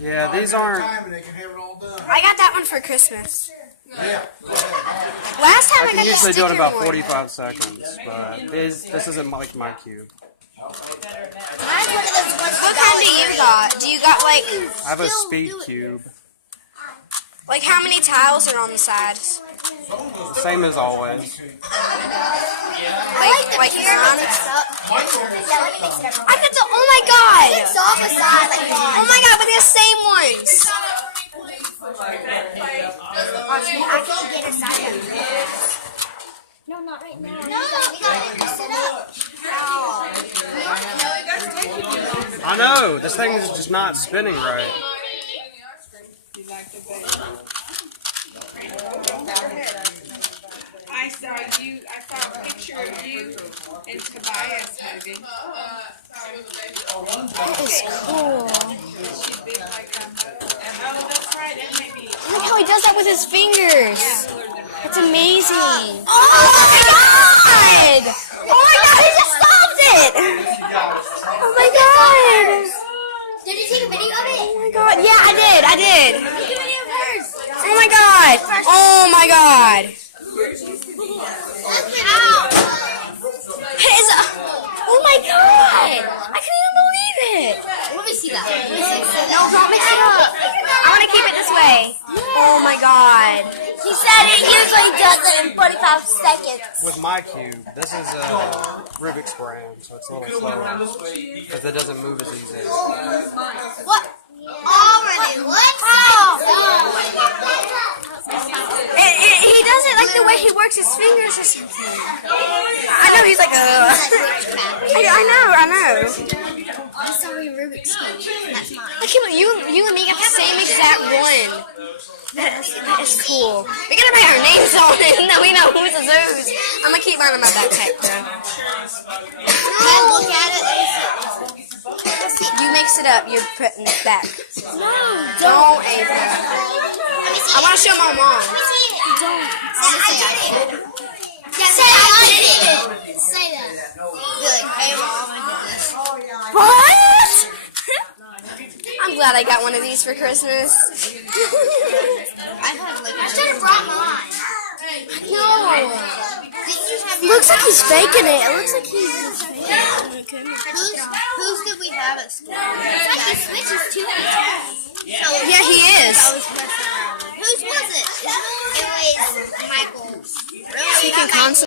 Yeah, these aren't. I got that one for Christmas. Yeah. Last time I I can got the usually do it in sticker about one. 45 seconds, but this isn't like my cube. What kind do you got? Do you got like I have a speed cube. like how many tiles are on the sides? Same as always. Like none? I got the oh my god! Oh my god, but they're the same ones. I can get a side. No, not right now. No, we gotta mix it up. I know, this thing is just not spinning right. I saw a picture of you and Tobias hugging. That is cool. Oh, that's right. That made me. Look how he does that with his fingers. That's amazing. Oh my god! Oh my god, he just solved it! Oh my god! Did you take a video of it? Oh my god, yeah, I did. Oh my god! Oh my god! His, oh my god! I can't even believe it! Let me see that. No, don't mix it up. I want to keep it this way. Oh my god. He said he usually does it in 45 seconds. With my cube, this is a Rubik's brand, so it's a little slower because it doesn't move as easy. What? Already? What? He does it like the way he works his fingers or something. I know, he's like, I know. I'm sorry, Rubik's Cube. That's mine. I can't believe you and me got the same exact one. That is cool. We gotta write our names on it, and then we know whose is whose. I'm gonna keep mine in my backpack, though. Can I look at it? You mix it up, you're putting it back. No, Don't, Ava. I want to show my mom. Don't. Say I did it. Say that. Be like, hey mom, I did this. What? I'm glad I got one of these for Christmas. I should have brought mine. No. Looks like he's faking it. It looks like he's faking it. Whose did we have at school? It's like he switches too many times. Yeah, he is. Whose was it? It was Michael's. So you can constantly